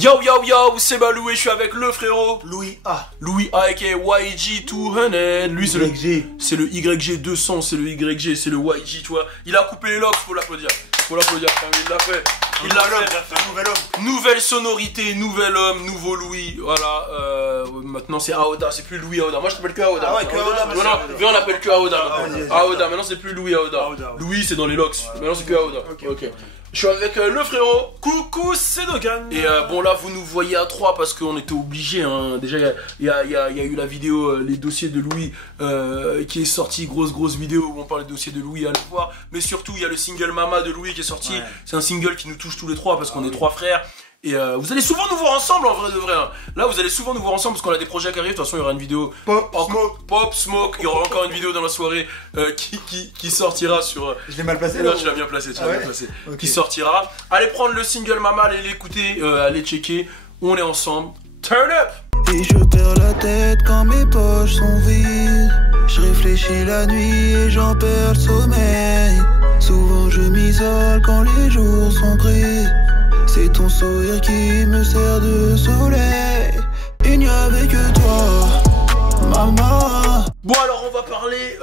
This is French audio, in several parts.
Yo yo yo, c'est Balou et je suis avec le frérot Louis A. Louis A aka YG200. Lui c'est le YG200, c'est le YG, c'est le YG, tu vois. Il a coupé les locks, faut l'applaudir. Il l'a fait. Il l'a fait. Un nouvel homme. Nouvelle sonorité, nouvel homme, nouveau Louis. Voilà. Maintenant c'est Aoda, c'est plus Louis Aoda. Moi je t'appelle que Aoda. Ah ouais, que Aoda. Viens, on l'appelle que Aoda. Aoda, maintenant c'est plus Louis Aoda. Aoda. Louis c'est dans les locks. Maintenant c'est que Aoda. Ok. Je suis avec le frérot. Coucou, c'est Dogan. Et bon là vous nous voyez à 3 parce qu'on était obligés hein. Déjà il y a eu la vidéo les dossiers de Louis qui est sorti, grosse vidéo où on parle des dossiers de Louis, à le voir. Mais surtout il y a le single Mama de Louis qui est sorti. Ouais. C'est un single qui nous touche tous les trois parce qu'on est trois frères. Et vous allez souvent nous voir ensemble en vrai de vrai hein. Là vous allez souvent nous voir ensemble parce qu'on a des projets qui arrivent. De toute façon il y aura une vidéo Pop Smoke. Il y aura encore une vidéo dans la soirée qui sortira sur... Je l'ai mal placé là. Tu l'as bien placé, Okay. Qui sortira. Allez prendre le single Mama, allez l'écouter, allez checker. On est ensemble. Turn up. Et je perds la tête quand mes poches sont vides. Je réfléchis la nuit et j'en perds le sommeil. Souvent je m'isole quand les jours sont gris. C'est ton sourire qui me sert de soleil. Il n'y avait que toi, maman. Bon alors on va parler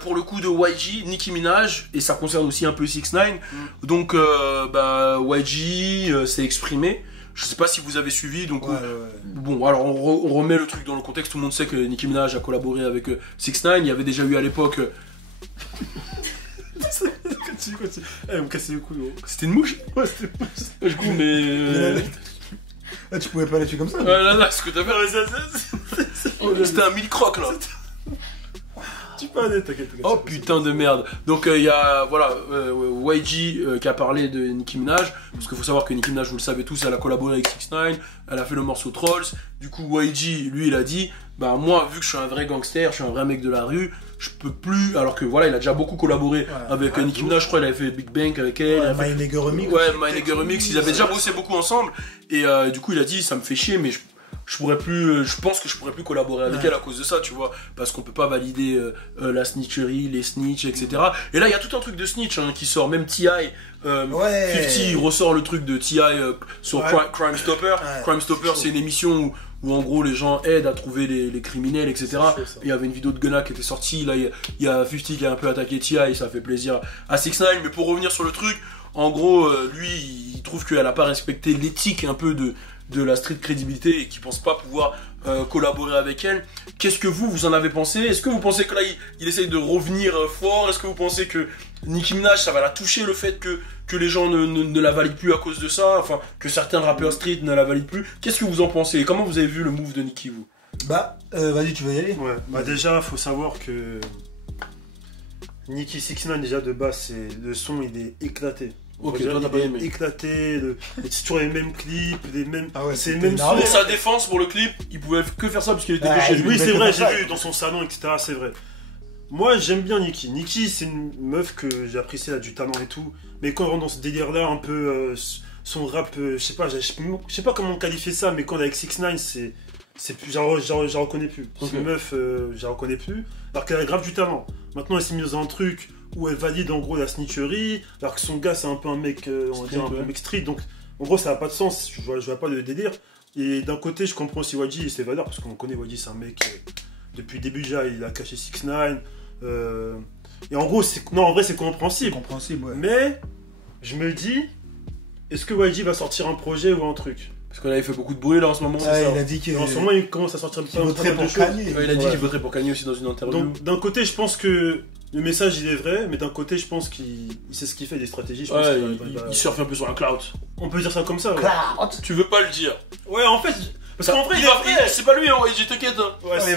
pour le coup de YG, Nicki Minaj. Et ça concerne aussi un peu 6ix9ine. Donc YG s'est exprimé. Je sais pas si vous avez suivi, donc bon, alors on remet le truc dans le contexte. Tout le monde sait que Nicki Minaj a collaboré avec 6ix9ine. Il y avait déjà eu à l'époque... Continue. Elle me cassait les couilles, gros. C'était une mouche. Ouais, c'était une mouche. Du coup, mais... Là, tu pouvais pas la tuer comme ça. Là, ce que t'as fait... C'était un mille crocs, là. Tu peux aller, t'inquiète. Oh putain de merde. Donc il y a YG qui a parlé de Nicki Minaj, parce qu'il faut savoir que Nicki Minaj, vous le savez tous, elle a collaboré avec 6ix9ine, elle a fait le morceau Trolls. Du coup YG, lui, il a dit, bah moi, vu que je suis un vrai gangster, je suis un vrai mec de la rue, je peux plus, alors que voilà, il a déjà beaucoup collaboré avec Nicki Minaj, je crois, il avait fait Big Bang avec elle. My Nigga Remix. Ouais, My Nigga Remix, ils avaient déjà bossé beaucoup ensemble, et du coup il a dit, ça me fait chier, mais je pense que je pourrais plus collaborer avec elle à cause de ça, tu vois, parce qu'on peut pas valider la snitcherie, les snitch, etc. Et là il y a tout un truc de snitch qui sort, même T.I. 50 il ressort le truc de T.I. sur Crime Stopper. Crime Stopper c'est une émission où en gros les gens aident à trouver les criminels, etc. Il y avait une vidéo de Gunna qui était sortie, là il y a 50 qui a un peu attaqué T.I. Ça fait plaisir à 6ix9ine, mais pour revenir sur le truc, en gros lui il trouve qu'elle a pas respecté l'éthique un peu de la street crédibilité et qui pense pas pouvoir collaborer avec elle. Qu'est-ce que vous en avez pensé? Est-ce que vous pensez que là il essaye de revenir fort? Est-ce que vous pensez que Nicki Minaj ça va la toucher le fait que les gens ne la valident plus à cause de ça, enfin que certains rappeurs street ne la valident plus? Qu'est-ce que vous en pensez? Comment vous avez vu le move de Nicki, vous? Vas-y, tu veux y aller? Ouais, déjà faut savoir que Nicki 6ix9ine déjà de base le son il est éclaté. Ok, toi t'as pas aimé. Éclaté, c'est toujours les mêmes clips, c'est les mêmes sons. Pour sa défense, pour le clip, il pouvait que faire ça parce qu'il était que chez lui. Oui, c'est vrai, j'ai vu dans son salon, etc. C'est vrai. Moi, j'aime bien Nicki. Nicki, c'est une meuf que j'apprécie, elle a du talent et tout. Mais quand on rentre dans ce délire-là, un peu son rap, je sais pas comment qualifier ça, mais quand on est avec 6ix9ine, c'est plus, j'en reconnais plus. Okay. Cette meuf, j'en reconnais plus. Alors qu'elle a grave du talent. Maintenant, elle s'est mise dans un truc où elle valide en gros la snitcherie, alors que son gars c'est un peu un mec, on va dire un peu un mec street, donc en gros ça n'a pas de sens, je vois pas de délire. Et d'un côté je comprends aussi YG et ses valeurs, parce qu'on connaît YG, c'est un mec, depuis le début déjà il a caché 6ix9ine, et en gros en vrai c'est compréhensible. Ouais. Mais je me dis, est-ce que YG va sortir un projet ou un truc? Parce qu'on avait fait beaucoup de bruit là en ce moment. Il a dit en ce moment il commence à sortir qu'il voterait pour Kanye. Il a dit qu'il voterait pour Kanye aussi dans une interview. Donc d'un côté je pense que le message il est vrai, mais d'un côté je pense qu'il sait ce qu'il fait, des stratégies. Je pense il surfe un peu sur un cloud. On peut dire ça comme ça. Ouais. Cloud. Tu veux pas le dire? Ouais, en fait. Parce qu'en vrai, c'est pas lui, hein, YG, t'inquiète. Ouais, j'ai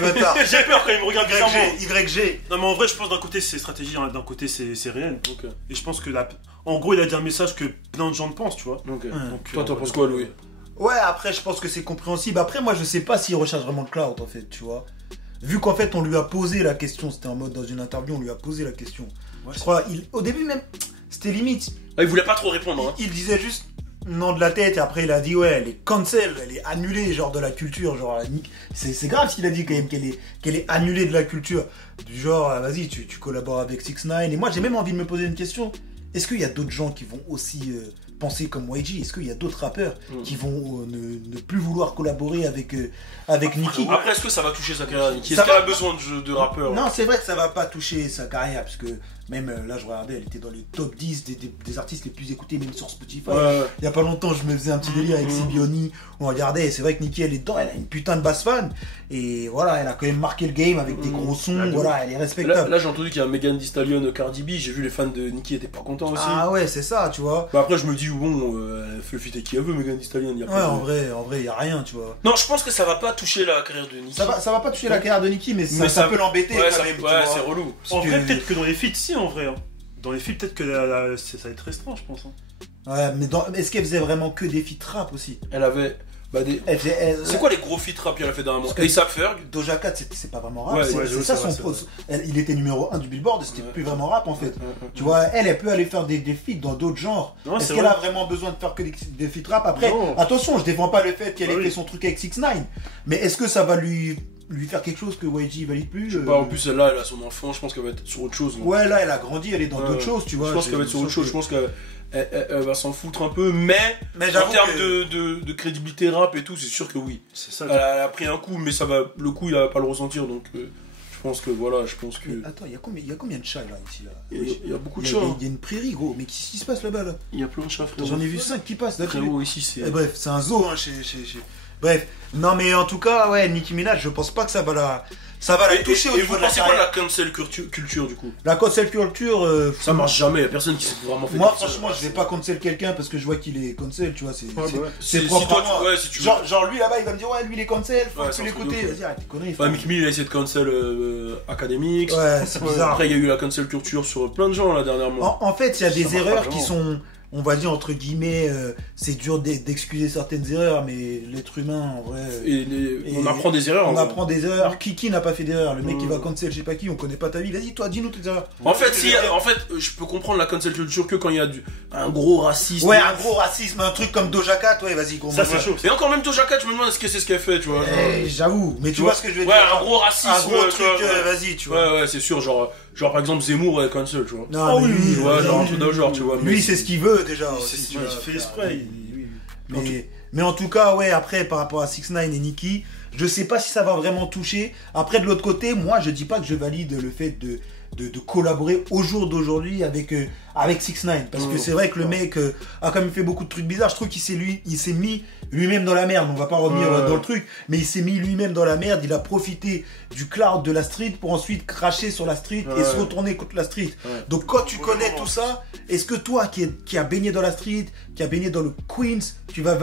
peur quand il me regarde bizarrement. YG. Non, mais en vrai, je pense d'un côté c'est stratégie, d'un côté c'est réel. Okay. Et je pense que en gros, il a dit un message que plein de gens pensent, tu vois. Okay. Donc, toi, t'en penses quoi, Louis? Ouais, après, je pense que c'est compréhensible. Après, moi, je sais pas s'il recherche vraiment le cloud, en fait, tu vois. Vu qu'en fait, on lui a posé la question, c'était en mode dans une interview, on lui a posé la question. Ouais, je crois, au début même, c'était limite. Il voulait pas trop répondre. Hein. Il disait juste non de la tête, et après il a dit ouais, elle est cancel, elle est annulée, genre de la culture. Genre, c'est grave ce qu'il a dit quand même, qu'elle est annulée de la culture. Du genre, vas-y, tu collabores avec 6ix9ine. Et moi, j'ai même envie de me poser une question. Est-ce qu'il y a d'autres gens qui vont aussi penser comme YG. Est-ce qu'il y a d'autres rappeurs qui vont ne plus vouloir collaborer avec Nicki? Après, est-ce que ça va toucher sa carrière, Nicki? Est-ce qu'elle a besoin de rappeurs? Non, c'est vrai que ça va pas toucher sa carrière, parce que même là, je regardais, elle était dans les top 10 des artistes les plus écoutés, même sur Spotify. Il y a pas longtemps, je me faisais un petit délire avec Sibioni, où on regardait, et c'est vrai que Nicki, elle est dedans, elle a une putain de basse fan, et voilà, elle a quand même marqué le game avec des gros sons, voilà, elle est respectable. Là, j'ai entendu qu'il y a Megan Thee Stallion, Cardi B, j'ai vu les fans de Nicki étaient pas contents aussi. Ah ouais, c'est ça, tu vois. Bah après, je me dis, bon, elle fait le feat avec qui elle veut, Megan Thee Stallion. Y a pas en vrai, il y a rien, tu vois. Non, je pense que ça va pas toucher la carrière de Nicki. Ça va pas toucher la carrière de Nicki, mais ça peut l'embêter quand même. Ouais, c'est relou. En vrai, peut-être que dans les feats, si, en vrai. Hein. Dans les feats, peut-être que ça va être restreint, je pense. Hein. Ouais, mais est-ce qu'elle faisait vraiment que des feats rap aussi? Elle avait. C'est quoi les gros feats rap qu'elle a fait dernièrement? A$AP Ferg. Doja Cat, c'est pas vraiment rap. Ouais, c'est ça son pro. Il était numéro 1 du Billboard, c'était plus vraiment rap en fait. Tu vois, elle peut aller faire des feats dans d'autres genres. Est-ce qu'elle a vraiment besoin de faire que des feats rap? Après, attention, je défends pas le fait qu'elle ait fait son truc avec 6ix9ine, mais est-ce que ça va lui faire quelque chose que YG valide plus? En plus, là, elle a son enfant, je pense qu'elle va être sur autre chose. Donc. Ouais, là, elle a grandi, elle est dans d'autres choses, tu vois. Je pense qu'elle va être sur autre chose, je pense qu'elle va s'en foutre un peu, mais en termes de crédibilité rap et tout, c'est sûr que oui. C'est ça. Elle a pris un coup, mais le coup, il va pas le ressentir, donc je pense que voilà, Mais attends, il y a combien de chats là ici là? Il y a beaucoup de chats. Il y a une prairie, gros, mais qu'est-ce qui se passe là-bas là? Il y a plein de chats, frérot. J'en ai vu 5 qui passent d'affilée. Frérot, ici, c'est. Bref, c'est un zoo, hein, Bref, non mais en tout cas, ouais, Nicki Minaj, je pense pas que ça va la toucher au niveau de la carrière. Et vous pensez quoi de la cancel culture du coup? La cancel culture, ça marche jamais, y a personne qui s'est vraiment fait. Moi franchement, je vais pas cancel quelqu'un parce que je vois qu'il est cancel, tu vois, c'est propre toi, à moi. si tu genre lui là-bas, il va me dire ouais, lui il est cancel, faut l'écouter. Vas-y, arrête tes conneries. Ouais, Mick Mill a essayé de cancel Academics. Ouais, c'est bizarre. Après, il y a eu la cancel culture sur plein de gens là dernièrement. En fait, il y a des erreurs qui sont, on va dire entre guillemets, c'est dur d'excuser certaines erreurs, mais l'être humain en vrai. On apprend des erreurs. On apprend des erreurs. Qui n'a pas fait d'erreur? Le mec qui va cancel, je sais pas qui, on connaît pas ta vie. Vas-y, toi, dis-nous tes erreurs. En fait, je peux comprendre la cancel culture que quand il y a un gros racisme. Ouais, un gros racisme, un truc comme Doja Cat, ouais, vas-y, gros. Ça, c'est chaud. Et encore même Doja Cat, je me demande est-ce que c'est ce qu'elle fait, tu vois. J'avoue, mais tu vois ce que je veux dire. Ouais, un gros racisme. Un gros truc, vas-y, tu vois. Ouais, c'est sûr, genre par exemple Zemmour cancel, tu vois. Non, mais lui, genre un truc de genre, tu vois. Lui, c'est ce qu'il veut déjà. Il fait exprès. Mais en tout cas, ouais, après, par rapport à 6ix9ine et Nicki, je sais pas si ça va vraiment toucher. Après, de l'autre côté, moi, je dis pas que je valide le fait de collaborer au jour d'aujourd'hui avec 6ix9ine. Parce que c'est vrai que le mec a quand même fait beaucoup de trucs bizarres. Je trouve qu'il s'est mis lui-même dans la merde. On va pas revenir dans le truc, mais il s'est mis lui-même dans la merde. Il a profité du cloud de la street pour ensuite cracher sur la street et se retourner contre la street. Donc quand tu connais tout ça, est-ce que toi qui a baigné dans la street, qui a baigné dans le Queens, tu vas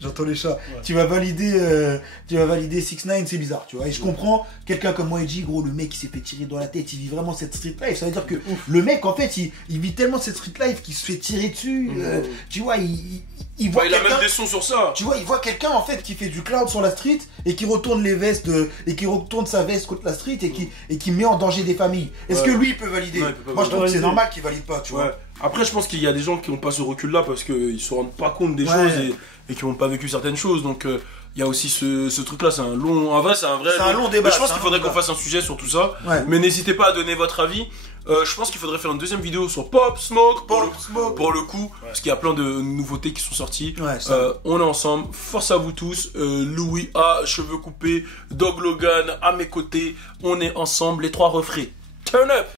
j'entends les chats. Tu vas valider 6ix9ine, c'est bizarre, tu vois. Et je comprends, quelqu'un comme moi, YG, gros, le mec, il s'est fait tirer dans la tête, il vit vraiment cette street life. Ça veut dire que le mec, en fait, il vit tellement cette street life qu'il se fait tirer dessus. Tu vois, il voit il a même des sons sur ça. Tu vois, il voit quelqu'un, en fait, qui fait du cloud sur la street et qui retourne les vestes, et qui retourne sa veste contre la street et qui met en danger des familles. Est-ce que lui, il peut valider? Moi, je trouve que c'est normal qu'il valide pas, tu vois. Après, je pense qu'il y a des gens qui n'ont pas ce recul-là parce qu'ils se rendent pas compte des choses et qui n'ont pas vécu certaines choses. Donc, il y a aussi ce truc-là. C'est un long débat. Je pense qu'il faudrait qu'on fasse un sujet sur tout ça. Mais n'hésitez pas à donner votre avis. Je pense qu'il faudrait faire une deuxième vidéo sur Pop Smoke pour le coup, parce qu'il y a plein de nouveautés qui sont sorties. On est ensemble. Force à vous tous. Louis A, cheveux coupés, Dog Logan à mes côtés. On est ensemble. Les trois refrains. Turn up.